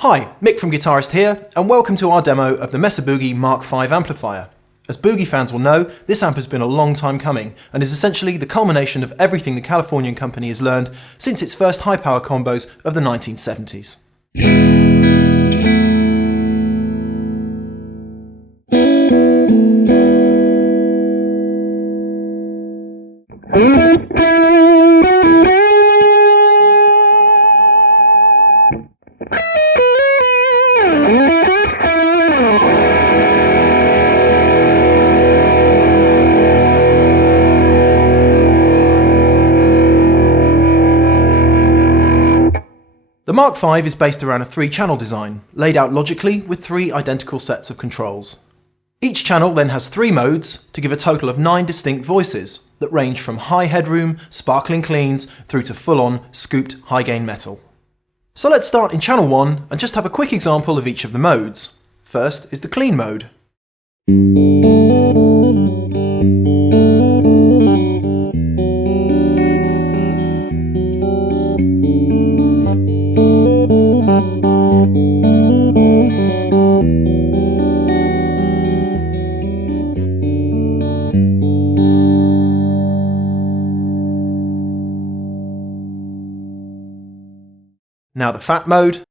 Hi, Mick from Guitarist here, and welcome to our demo of the Mesa Boogie MkV amplifier. As Boogie fans will know, this amp has been a long time coming, and is essentially the culmination of everything the Californian company has learned since its first high-power combos of the 1970s. The MkV is based around a 3-channel design, laid out logically with 3 identical sets of controls. Each channel then has 3 modes to give a total of 9 distinct voices that range from high headroom, sparkling cleans through to full-on, scooped high-gain metal. So let's start in channel 1 and just have a quick example of each of the modes. First is the clean mode. Now the fat mode.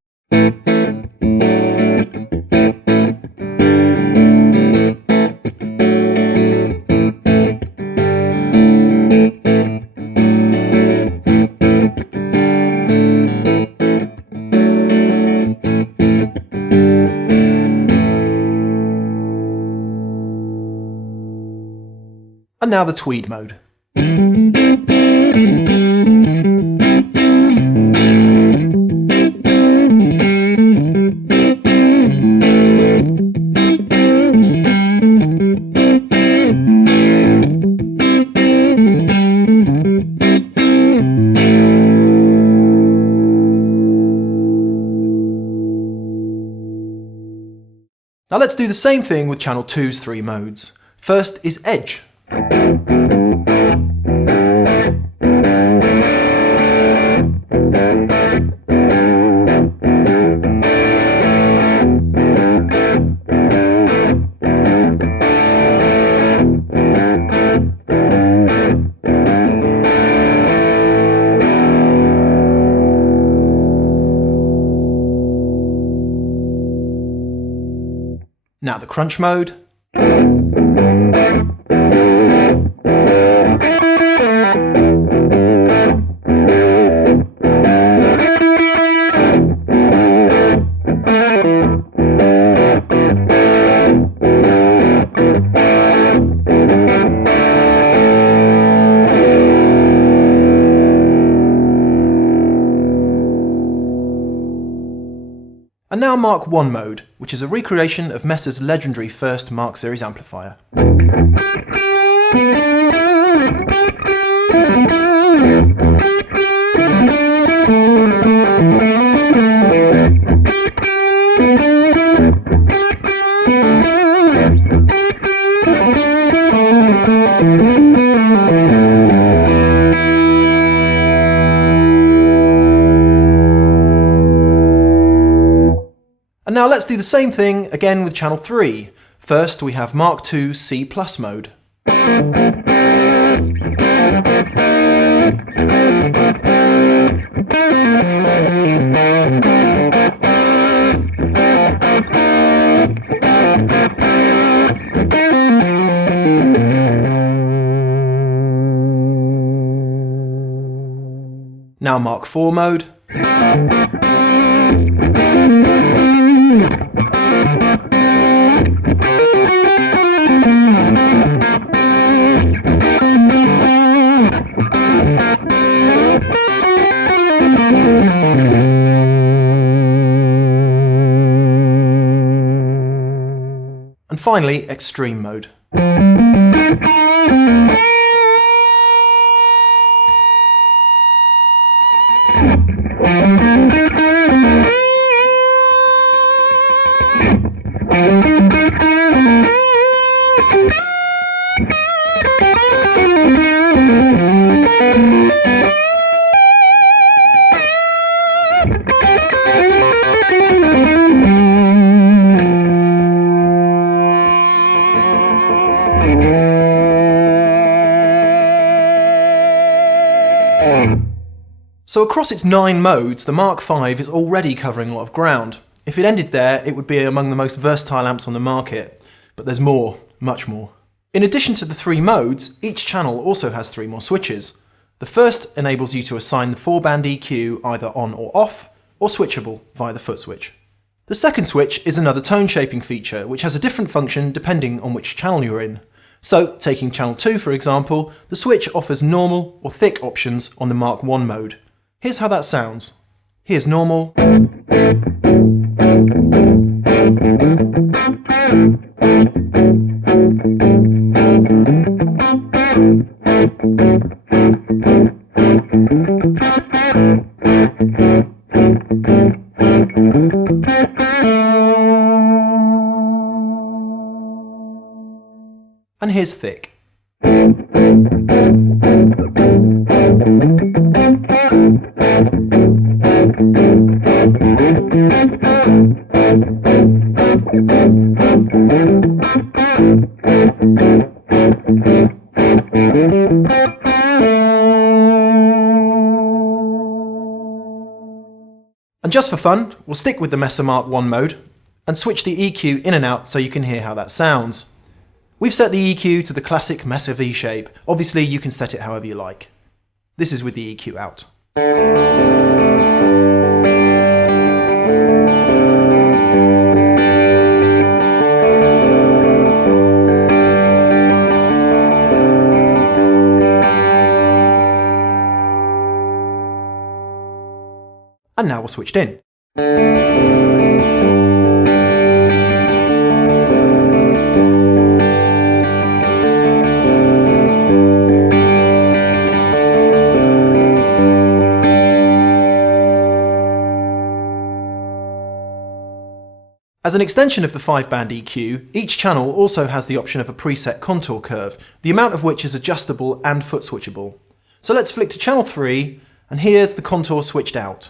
And now the tweed mode. Now let's do the same thing with channel 2's 3 modes. First is edge. Now the crunch mode. And now Mark 1 mode, which is a recreation of Mesa's legendary first Mark series amplifier. And now let's do the same thing again with channel 3. First we have Mark II C+ mode. Now Mark IV mode. And finally, extreme mode. So across its 9 modes, the Mark V is already covering a lot of ground. If it ended there, it would be among the most versatile amps on the market. But there's more, much more. In addition to the 3 modes, each channel also has 3 more switches. The first enables you to assign the 4-band EQ either on or off, or switchable via the foot switch. The second switch is another tone shaping feature, which has a different function depending on which channel you're in. So, taking channel 2 for example, the switch offers normal or thick options on the Mark I mode. Here's how that sounds. Here's normal. And here's thick. And just for fun, we'll stick with the Mesa Mark I mode and switch the EQ in and out so you can hear how that sounds. We've set the EQ to the classic Mesa V shape. Obviously you can set it however you like. This is with the EQ out. And now we're switched in. As an extension of the 5-band EQ, each channel also has the option of a preset contour curve, the amount of which is adjustable and foot switchable. So let's flick to channel 3, and here's the contour switched out.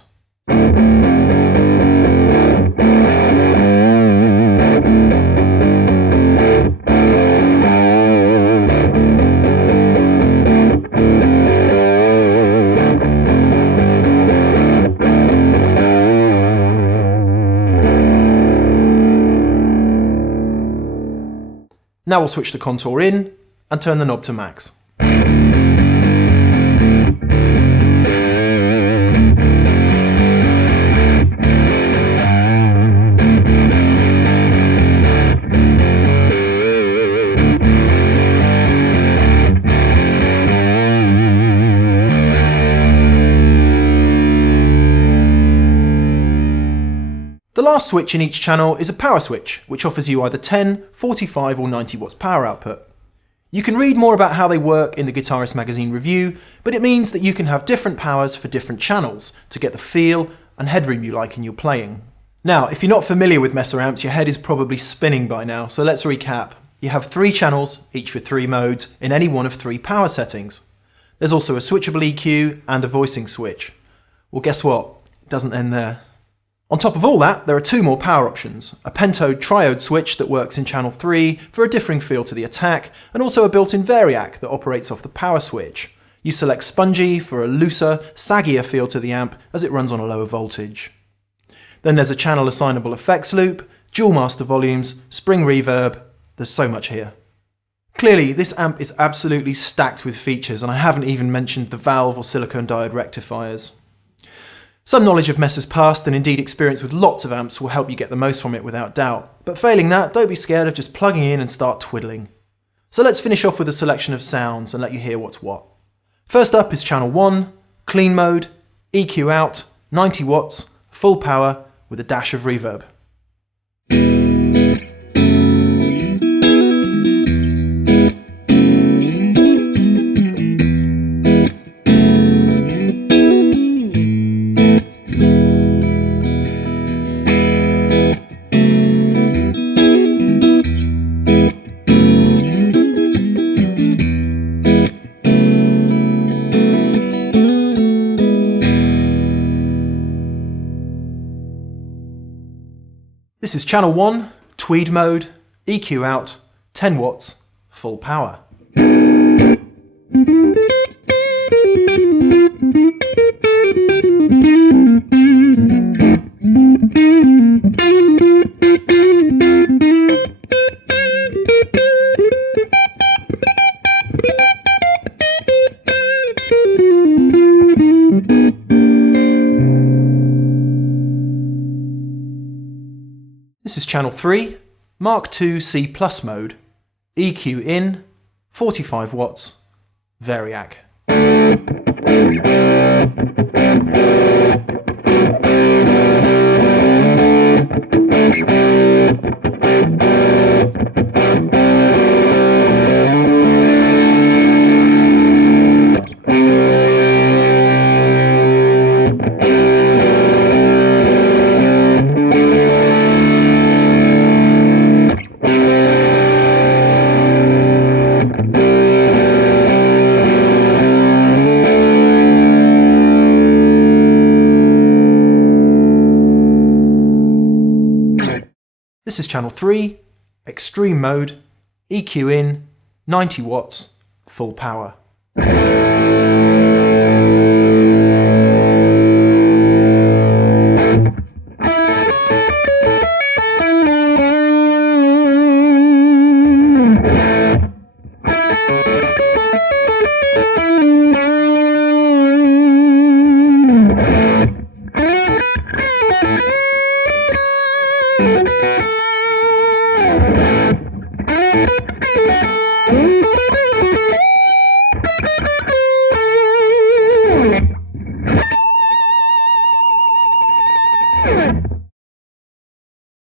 Now we'll switch the contour in and turn the knob to max. The last switch in each channel is a power switch, which offers you either 10, 45 or 90 watts power output. You can read more about how they work in the Guitarist Magazine review, but it means that you can have different powers for different channels to get the feel and headroom you like in your playing. Now, if you're not familiar with Mesa amps, your head is probably spinning by now, so let's recap. You have 3 channels, each with 3 modes, in any one of 3 power settings. There's also a switchable EQ and a voicing switch. Well, guess what? It doesn't end there. On top of all that, there are 2 more power options, a pentode triode switch that works in channel 3 for a differing feel to the attack, and also a built-in variac that operates off the power switch. You select spongy for a looser, saggier feel to the amp as it runs on a lower voltage. Then there's a channel assignable effects loop, dual master volumes, spring reverb. There's so much here. Clearly, this amp is absolutely stacked with features, and I haven't even mentioned the valve or silicone diode rectifiers. Some knowledge of Mesa's past and indeed experience with lots of amps will help you get the most from it without doubt, but failing that, don't be scared of just plugging in and start twiddling. So let's finish off with a selection of sounds and let you hear what's what. First up is channel 1, clean mode, EQ out, 90 watts, full power with a dash of reverb. This is channel 1, tweed mode, EQ out, 10 watts, full power. This is channel 3, Mark II C+ mode, EQ in, 45 watts, Variac. This is channel 3, extreme mode, EQ in, 90 watts, full power.